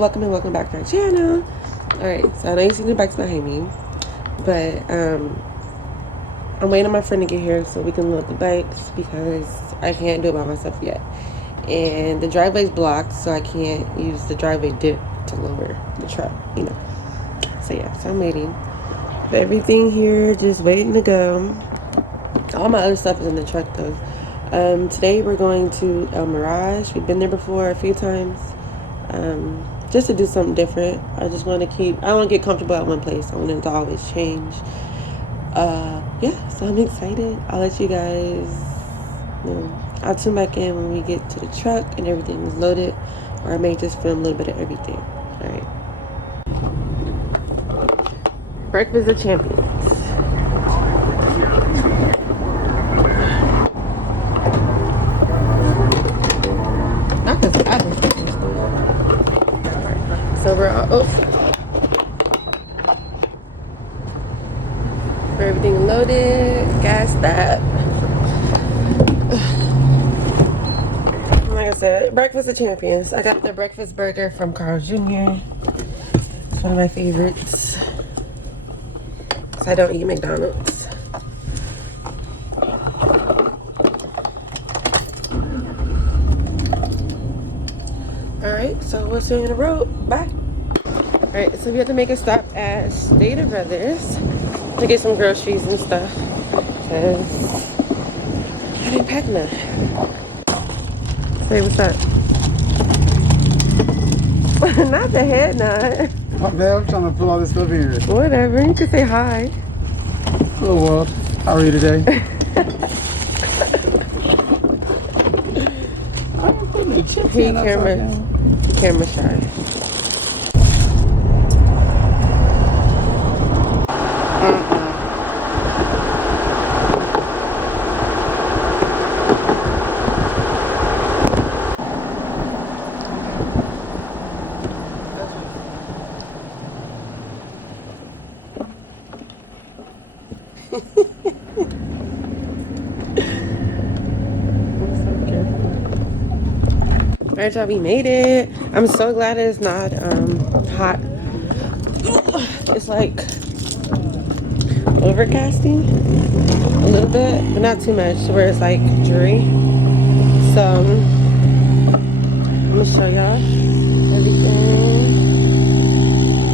welcome and welcome back to our channel. Alright, so I know you've seen the bikes behind me, but I'm waiting on my friend to get here so we can load the bikes because I can't do it by myself yet. And the driveway's blocked, so I can't use the driveway dip to lower the truck, you know. So yeah, so I'm waiting. But everything here just waiting to go. All my other stuff is in the truck though. Today we're going to Mirage. We've been there before a few times. Just to do something different. I just want to I don't want to get comfortable at one place. I want it to always change. Yeah, so I'm excited. I'll let you guys know. I'll tune back in when we get to the truck and everything is loaded, or I may just film a little bit of everything. Alright. Breakfast of Champions. So we're everything loaded, gassed up. Like I said, breakfast of champions. I got the breakfast burger from Carl's Jr. It's one of my favorites. So I don't eat McDonald's. Alright, so we'll see you on the road. Bye. Alright, so we have to make a stop at Stater Brothers to get some groceries and stuff. Because I didn't pack enough. Say what's up. Not the head nut. My bad, I'm trying to pull all this stuff in here. Whatever, you can say hi. Hello world, how are you today? He camera shy. Alright, y'all, we made it. I'm so glad it's not hot. It's like overcasting a little bit, but not too much to where it's like dreary. So I'm gonna show y'all everything.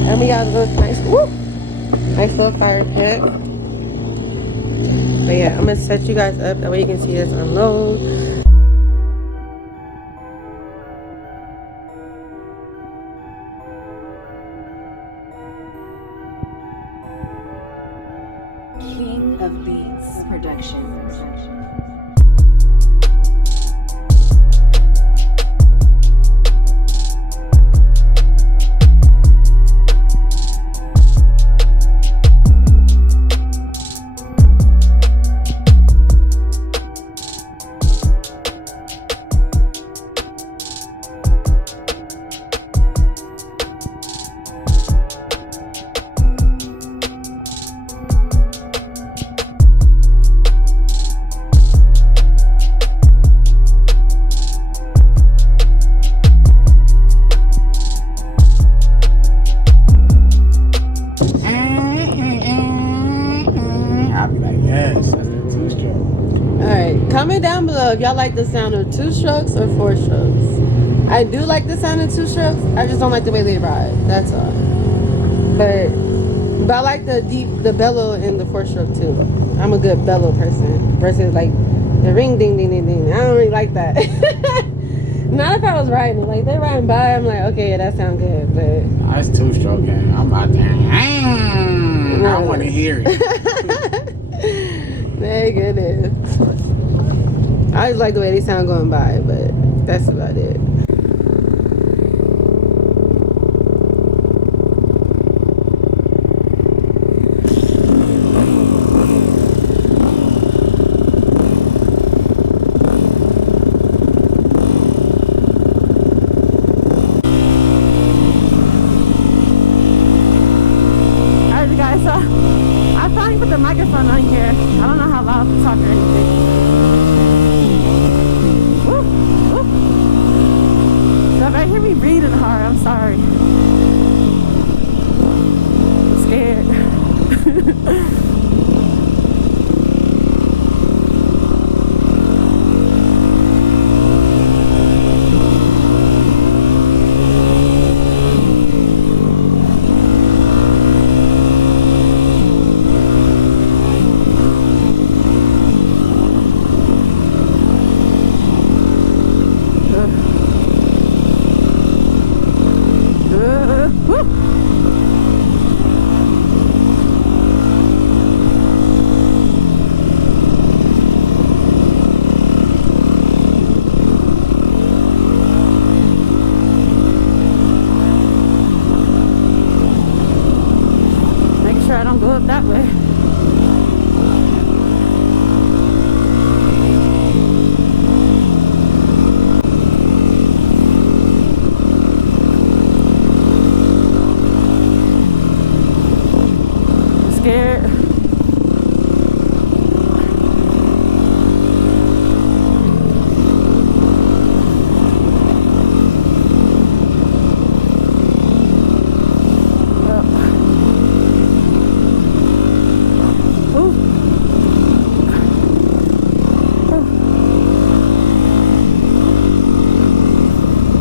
And we got a little nice little fire pit. But yeah, I'm gonna set you guys up that way you can see us unload. King of Beats Productions. Comment down below if y'all like the sound of 2 strokes or 4 strokes. I do like the sound of 2 strokes. I just don't like the way they ride. That's all. But I like the bellow in the 4-stroke too. I'm a good bellow person versus like the ring ding ding ding ding. I don't really like that. Not if I was riding it. Like they're riding by, I'm like, okay, yeah, that sounds good. But that's 2-stroke game. I'm out there. I want to hear it. There it is. I just like the way they sound going by, but that's about it. Alright guys, so I finally put the microphone on here. I don't know how loud to talk or anything. Y'all might hear me breathing hard. I'm sorry. I'm scared. Making sure I don't go up that way. Scared.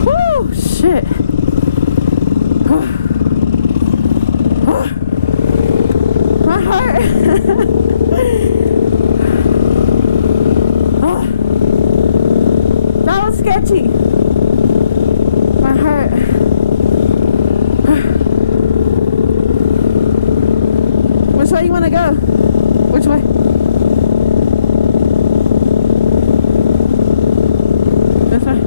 Woo, shit. My heart. That was sketchy. My heart. Which way you want to go? Which way? This way?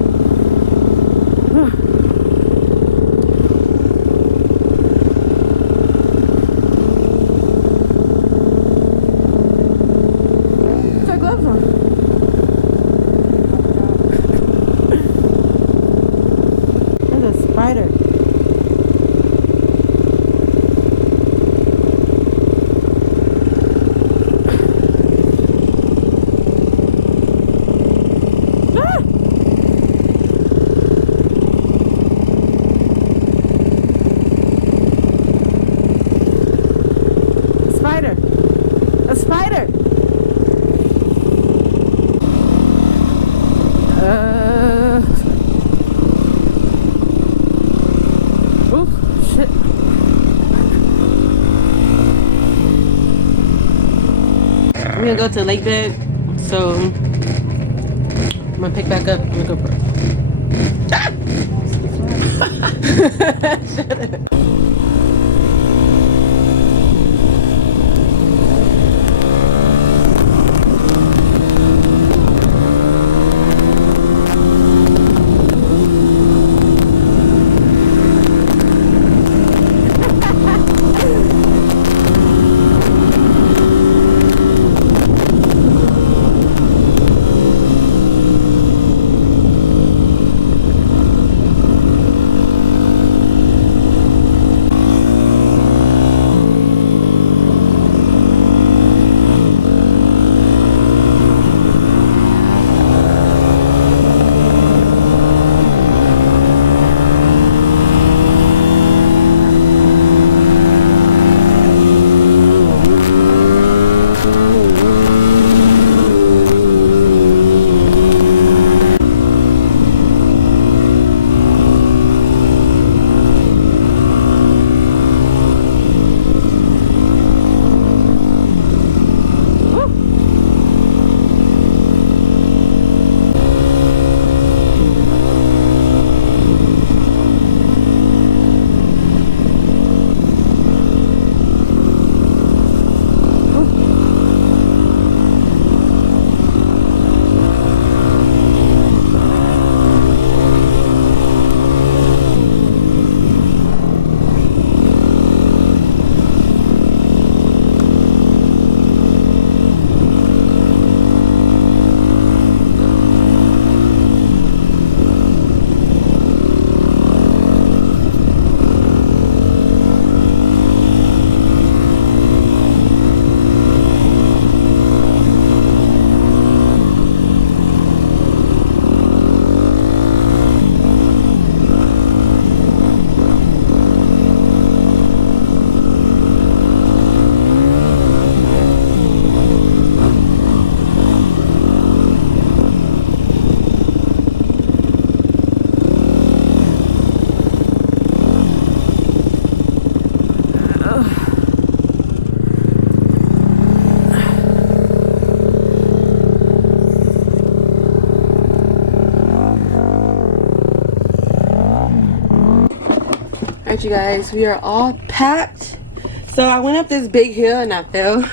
Put your gloves on. There's a spider. Ah! A spider. A spider. Oh, shit. We're gonna go to the lake bed, so I'm gonna pick back up on the GoPro. Shut up. right, you guys, we are all packed. So I went up this big hill and I fell.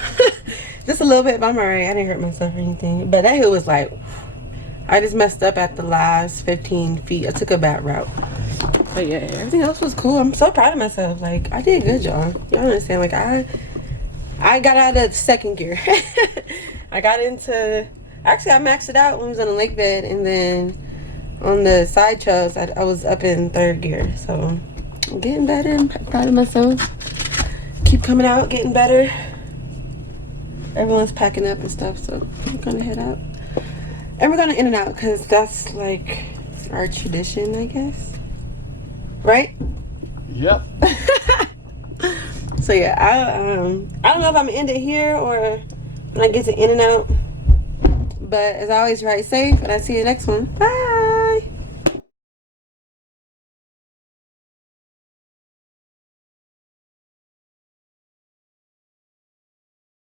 Just a little bit, but I'm alright. I didn't hurt myself or anything. But that hill was like, I just messed up at the last 15 feet. I took a bad route. But yeah, everything else was cool. I'm so proud of myself. Like, I did good, y'all. Y'all understand? Like, I got out of second gear. I got into, actually I maxed it out when I was on the lake bed, and then on the side trails I was up in third gear. So I'm getting better. I'm proud of myself. Keep coming out, getting better. Everyone's packing up and stuff, so I'm gonna head out. And we're gonna in and out because that's like our tradition, I guess. Right? Yep. So yeah, I don't know if I'm gonna end it here or when I get to in and out. But as always, ride safe, and I'll see you next one. Bye.